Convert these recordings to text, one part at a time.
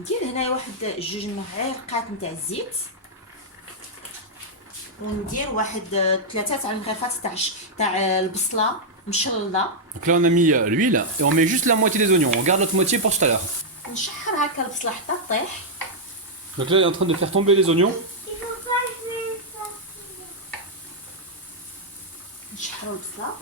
ندير هنايا واحد 2 معالق نتاع الزيت وندير واحد 3 تاع المغرفات تاع البصله مشلضه. Donc là on a mis l'huile et on met juste la moitié des oignons. On garde l'autre moitié pour tout à l'heure. نشحر هكا البصله حتى طيح. Donc là il est en train de faire tomber les oignons. نشحروا البصله.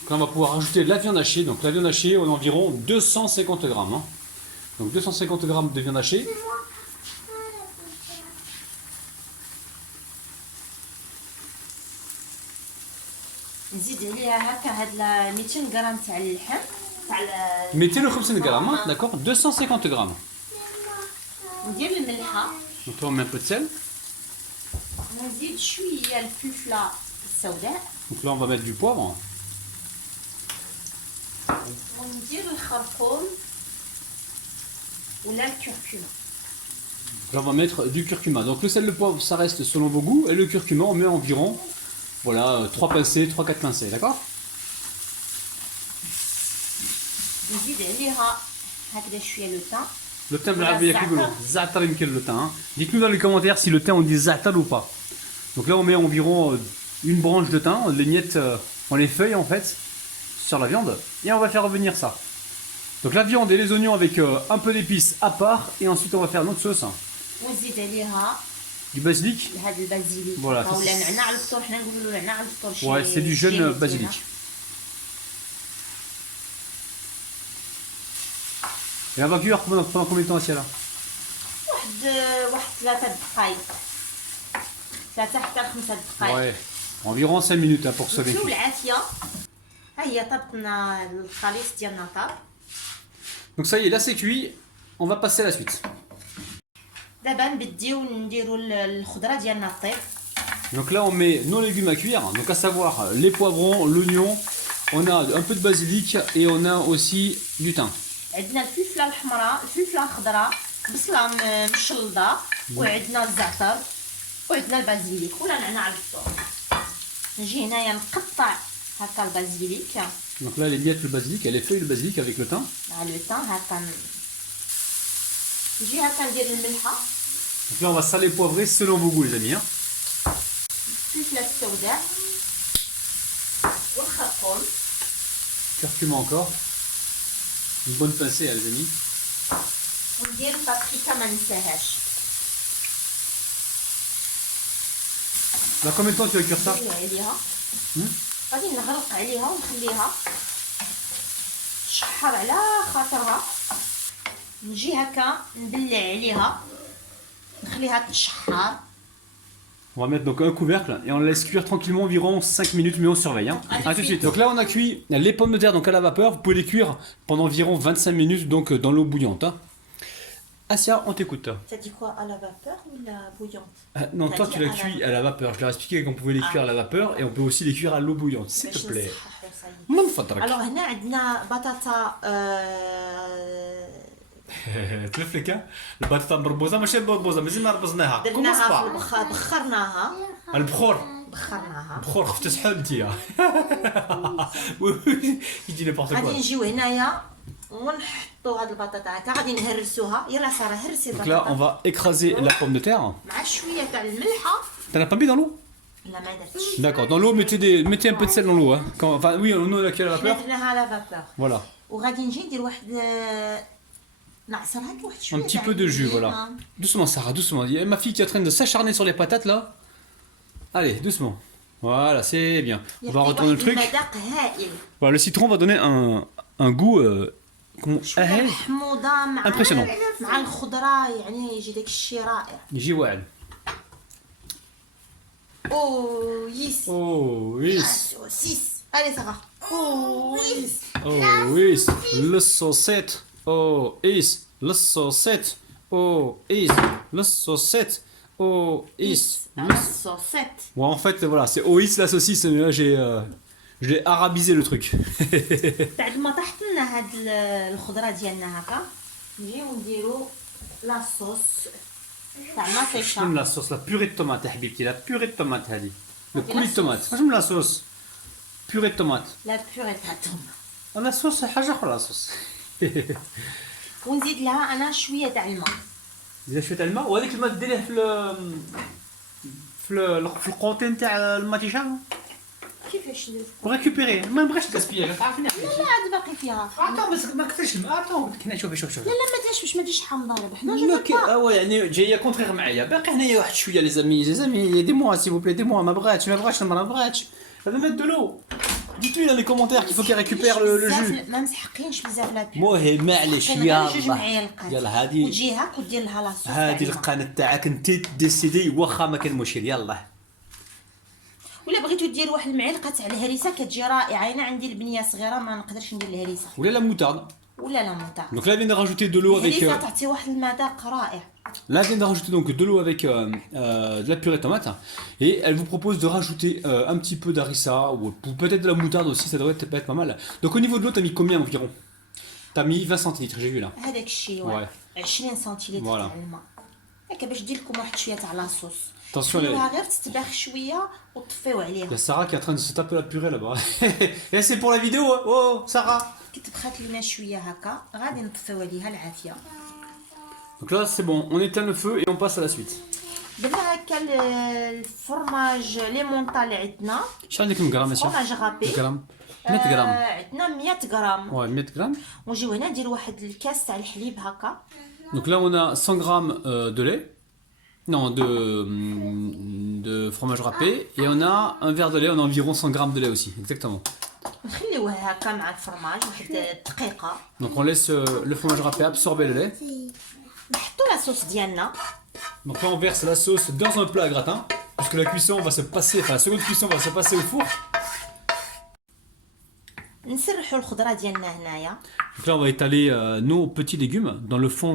Donc là on va pouvoir rajouter de la viande hachée. Donc la viande hachée on a environ 250 grammes. Hein. Donc 250 grammes de viande hachée. نزيد عليها هكا هاد 200 غرام تاع اللحم تاع 250 grammes, hein, d'accord, 250 grammes. ندير الملحه. Donc là on met un peu de sel. نزيد شويه الفلفله السوداء. Donc là on va mettre du poivre. وندير الخرقوم ولا الكركم. Là on va mettre du curcuma. Donc le sel, le poivre ça reste selon vos goûts et le curcuma on met environ voilà 3 pincées, 3-4 pincées, d'accord. نزيد عليها هكذا شويه لو تان. Le thym, za'atar يمكن le thym. Dites-nous dans les commentaires si le thym on dit za'atar ou pas. Donc là on met environ une branche de thym, les miettes, on les feuille en fait sur la viande et on va faire revenir ça. Donc la viande et les oignons avec un peu d'épices à part et ensuite on va faire notre sauce. ونزيد عليها Du basilic. هذا البازيليك. Voilà. ولا نعناع الفطور حنا نقولوا له نعناع الفطور. Ouais, c'est du jeune basilic. Et on va cuire pendant combien de temps, Asia là? واحد 3 دقائق. 3 حتى 5 دقائق. Ouais, environ 5 minutes hein, pour que ça soit bien ناكلو cuit. بالعافيه. ها هي طبقنا الخليط ديالنا طاب. Donc ça y est, là c'est cuit, on va passer à la suite. دابا نبديو نديرو الخضره ديالنا طيب. Donc là on met nos légumes à cuire, donc à savoir les poivrons, l'oignon, on a un peu de basilic et on a aussi du thym. عندنا الفلفله الحمراء، الفلفله الخضراء، بصله مشلضه، وعندنا الزعتر، وعندنا البازيليك ولا نعناع الفطور. نجي هنايا نقطع هكا البازيليك. Donc là les miettes le basilic, elle est feuille le basilic avec le thym. مع لو طان هكا نجي هكا ندير الملحه. Donc là on va saler poivrer selon vos goûts les amis. Hein. الفلفله السوداء والخرقوم. Curcuma encore. Une bonne pincée hein, les amis. وندير البابريكا ما ننساهاش. Dans combien de temps tu vas cuire ça? ندير عليها. غادي نغرق عليها ونخليها تشحر على خاطرها. نجي هكا نبلع عليها نخليها تشحر. On va mettre donc un couvercle et on la laisse cuire tranquillement environ 5 minutes mais on surveille. Hein. A tout de suite. Donc là on a cuit les pommes de terre donc à la vapeur. Vous pouvez les cuire pendant environ 25 minutes donc dans l'eau bouillante. Hein. Asia, on t'écoute. T'as dit quoi, à la vapeur ou la bouillante? Non, toi tu l'as cuit à la vapeur. Je leur ai expliqué qu'on pouvait les cuire à la vapeur et on peut aussi les cuire à l'eau bouillante. S'il te plaît. من فضلك. Alors هنا عندنا بطاطا تلف لك البطاطا مربوزه ماشي مربوزه مازال ما ربزناها. درناها في البخار بخرناها. البخور. بخرناها. بخور خفت شحال انت يجي نيبورت كوا. غادي نجيو هنايا ونحطوا هاد البطاطا هكا غادي نهرسوها. يلا ساره هرسي Donc là البطاطا. on va écraser la pomme de terre. مع شويه تاع الملحه. T'en as pas mis dans l'eau? لا ما درتش. D'accord, dans l'eau, mettez un peu de sel dans l'eau. Hein. Enfin, oui, on a la vapeur. درناها على فابور. Voilà, وغادي نجي ندير واحد نعصر هكا واحد un شويه. petit peu de jus, voilà. Doucement, Sarah, doucement. Il y a ma fille qui est en train de s'acharner sur les patates là. Allez, doucement. Voilà, c'est bien. On va retourner le truc. المذاق هائل. Voilà, le citron va donner un goût شويه حموضه مع Impressionnant. مع الخضره يعني يجي داك الشيء رائع. يجي واعر. او يس. Oh, oui. سوسيس. allez ساره. او يس. Oh, oui. Le saucette. Oh, is. Le saucette. Oh, is. Le saucette. Oh, is. الصوصات. Bon, en fait, voilà, c'est Ois la saucisse, mais là, je l'ai arabisé le truc. بعد ما طحت لنا هاد الخضره ديالنا هكا نجيو نديرو لاصوص تاع المطيشه. J'aime la sauce, la purée de tomate, حبيبتي, la purée de tomate, هذه. Le coulis de tomate. J'aime la sauce. Purée de tomate. لا بيغي تاع الطوماط. La sauce, c'est حاجة أخرى, la sauce. ونزيد لها انا شويه تاع الماء. زيد شويه تاع الماء وهذيك الماء ديريه في القوطين نتاع الماتيشا كيفاش ندير؟ وريكوبيري ما نبغيش تسبيا تعرفني. لا عاد باقي فيها. بس ما كثرش الماء كنا شوف لا ما ديرش باش ما تجيش حامضه حنا يعني جايه كونترير معايا باقي هنايا واحد شويه لي زامي دي موا سي بلي دي موا ما بغاتش ما بغاتش هذا مات دو لو ديتو dans les commentaires qu'il faut qu'il récupère le jus. ما مسحقينش بزاف لا بي. المهم معليش يلا هذه وتجي هاك ودير لها لاصوص. هذه القناه تاعك انت ديسيدي واخا ما كان مشكل يلا. ولا بغيتو دير واحد المعلقه تاع الهريسه كتجي رائعه. انا عندي البنيه صغيره ما نقدرش ندير الهريسه ولا لا موتارد ولا لا مونتاج. Donc là, vient de rajouter de l'eau avec. الهريسه تعطي واحد المذاق رائع. Là, vient de rajouter donc de l'eau avec de la purée de tomate. Et elle vous propose de rajouter un petit peu d'harissa ou peut-être de la moutarde aussi, ça devrait être pas mal. Donc au niveau de l'eau, t'as mis combien environ? T'as mis 20 centilitres, j'ai vu là. هذاك الشيء Ouais. 20 سنتيلتر Voilà. تاع الماء هكا باش دير لكم واحد شويه تاع لاصوص. Attention, خلوها غير تتباخ شويه وطفيو il عليها. y a Sarah qui est en train de se taper la purée là-bas. Et c'est pour la vidéo, hein. Oh, Sarah. كي طبخات لينا شويه هكا غادي نطفيو عليها العافيه. Donc là, c'est bon, on éteint le feu et on passe à la suite. دابا هكا الفرماج لي مونطا اللي عندنا شحال عندك من غرام ماشي؟ فرماج غابي غرام 100 غرام. عندنا 100 غرام. Ouais, 100 grammes. ونجيو هنا ندير واحد الكاس تاع الحليب هكا. Donc là, on a 100 grammes de lait. Non, de fromage râpé. Et on a un verre de lait, on a environ 100 grammes de lait aussi. Exactement. نخليوه هكا مع الفرماج واحد دقيقه. Donc on laisse le fromage râpé absorber le lait. نحطو لاصوص ديالنا. Donc là, on verse la sauce dans un plat à gratin. Puisque la cuisson va se passer, enfin la seconde cuisson va se passer au four. نسرحوا الخضره ديالنا هنايا. Donc là, on va étaler nos petits légumes dans le fond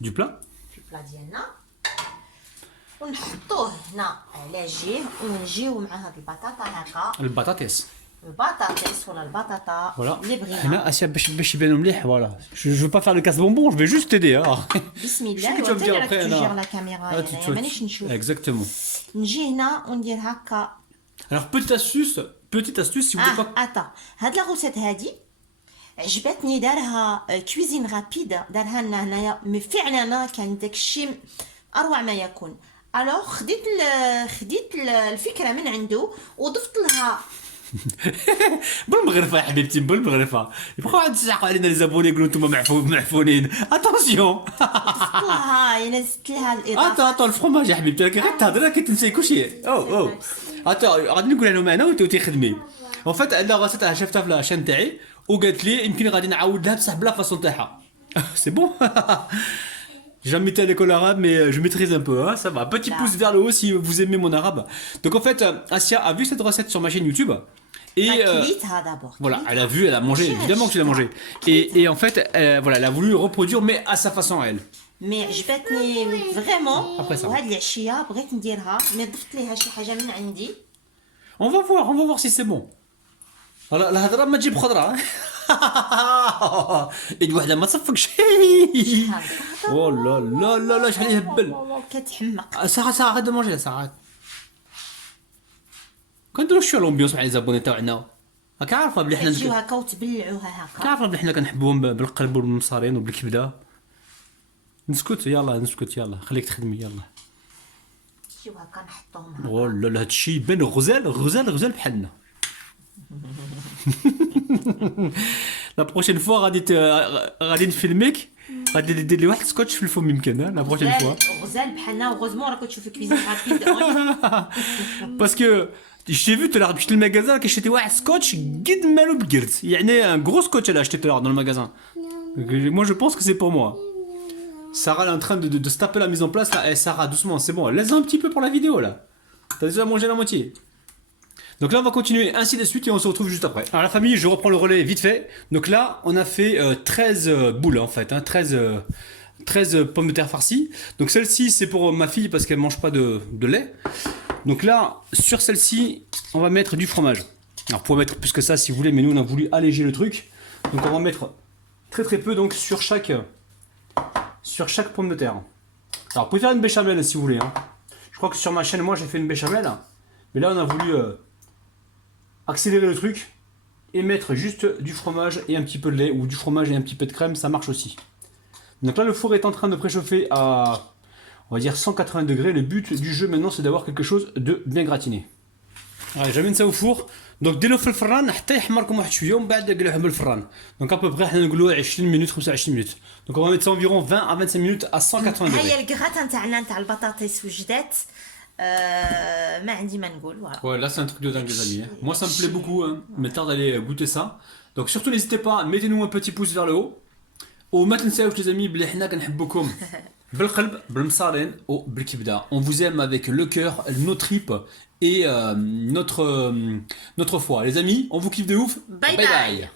du plat. في البلا ديالنا ونحطوه هنا على جهه ونجيو مع هاد البطاطا هكا. Le patates. البطاطس ولا البطاطا Voilà. اللي بغينا. هنا اسيا باش يبان مليح voilà. Je veux pas faire le casse bonbon, je vais juste t'aider hein. بسم Je sais الله que tu vas me dire راك après, تجير Anna. لا كاميرا Ah, tu هنايا مانيش نشوف. Exactement. نجي هنا وندير هكا. Alors petite astuce si vous voulez pas. اتا هاد لاغوسيت هادي عجبتني دارها كويزين رابيد دارها لنا هنايا مي فعلا كان داكشي اروع ما يكون. الوغ خديت الفكره من عنده وضفت لها بالمغرفه يا حبيبتي بالمغرفه يبقاو عاد تزعقوا علينا لي زابوني يقولوا انتم معفونين اتونسيون لها زدت لها الاضافه. اتو الفرماج يا حبيبتي راكي غير تهضري راكي تنسي كلشي او غادي نقولها لهم انا وانت تخدمي اون فات عندها غاسه شفتها في لاشين تاعي وقالت لي يمكن غادي نعاود لها بصح بلا فاصون تاعها سي بون. J'ai jamais été à l'école arabe, mais je maîtrise un peu, hein, ça va. Petit pouce vers le haut si vous aimez mon arabe. Donc en fait, Asia a vu cette recette sur ma chaîne YouTube. Et voilà, elle a vu, elle a mangé, évidemment que tu l'as mangé. Et en fait, voilà, elle a voulu reproduire, mais à sa façon à elle. مي عجبتني فريمون. Après ça. وهاد العشيه بغيت نديرها مي ضفت ليها شي حاجه من عندي. On va voir si c'est bon. الهضره ما تجيب خضره. يد وحده ما تصفقش. او لا لا لا لا شحال يهبل. كتحمق. ساعه غادي مونجي ساعه. كنديرو شو لومبيونس مع لي زابوني تاعنا. راك عارفه بلي حنا تجيو هكا وتبلعوها هكا. عارفه بلي حنا كنحبوهم بالقلب والمصارين وبالكبده. نسكت يلا خليك تخدمي يلا. تجيو هكا نحطوهم هكا. او لا لا هادشي يبان غزال بحالنا. لا بروشين فوا غادي نفيلميك غادي دير لي واحد سكوتش في الفم يمكن لا بروشين فوا. غزال بحالنا وغوزمون راكو تشوفي كويزين رابيد. باسكو j'ai vu tout à l'heure مشيت للمغازان كنشري واحد سكوتش قد مالو بقرد يعني ان غرو سكوتش اللي acheté tout à l'heure dans le magasin. Moi je pense que c'est pour moi. Sarah est en train de se taper la mise en place là. Sarah doucement c'est bon laisse un petit peu pour la vidéo là. T'as déjà mangé la moitié. Donc là on va continuer ainsi de suite et on se retrouve juste après. Alors la famille, je reprends le relais vite fait. Donc là on a fait 13 boules en fait, hein, 13 pommes de terre farcies. Donc celle-ci c'est pour ma fille parce qu'elle mange pas de lait. Donc là sur celle-ci on va mettre du fromage. Alors pour mettre plus que ça si vous voulez, mais nous on a voulu alléger le truc. Donc on va mettre très peu donc sur chaque pomme de terre. Alors vous pouvez faire une béchamel si vous voulez, hein. Je crois que sur ma chaîne moi j'ai fait une béchamel. Mais là on a voulu accélérer le truc et mettre juste du fromage et un petit peu de lait ou du fromage et un petit peu de crème, ça marche aussi. Donc là, le four est en train de préchauffer à, on va dire 180 degrés. Le but du jeu maintenant, c'est d'avoir quelque chose de bien gratiné. Allez, j'amène ça au four. Donc ديروا في الفران حتى يحمركم واحد شويه ومن بعد قلعوه بالفران. Donc à peu près حنا نقولوا 20 minutes 25 minutes. Donc on va mettre ça environ 20 à 25 minutes à 180 degrés. هيا الكغات نتاعنا نتاع البطاطس وجدات. ما عندي ما نقول voilà. Ouais, là c'est un truc de dingue les amis. Hein. Moi ça me plaît beaucoup, hein. Mais tarde d'aller goûter ça. Donc surtout n'hésitez pas, mettez-nous un petit pouce vers le haut. وما تنساوش les amis بلي حنا كنحبوكم بالقلب بالمصارين وبالكبده. On vous aime avec le cœur, nos tripes et notre foie. Les amis, on vous kiffe de ouf. Bye bye.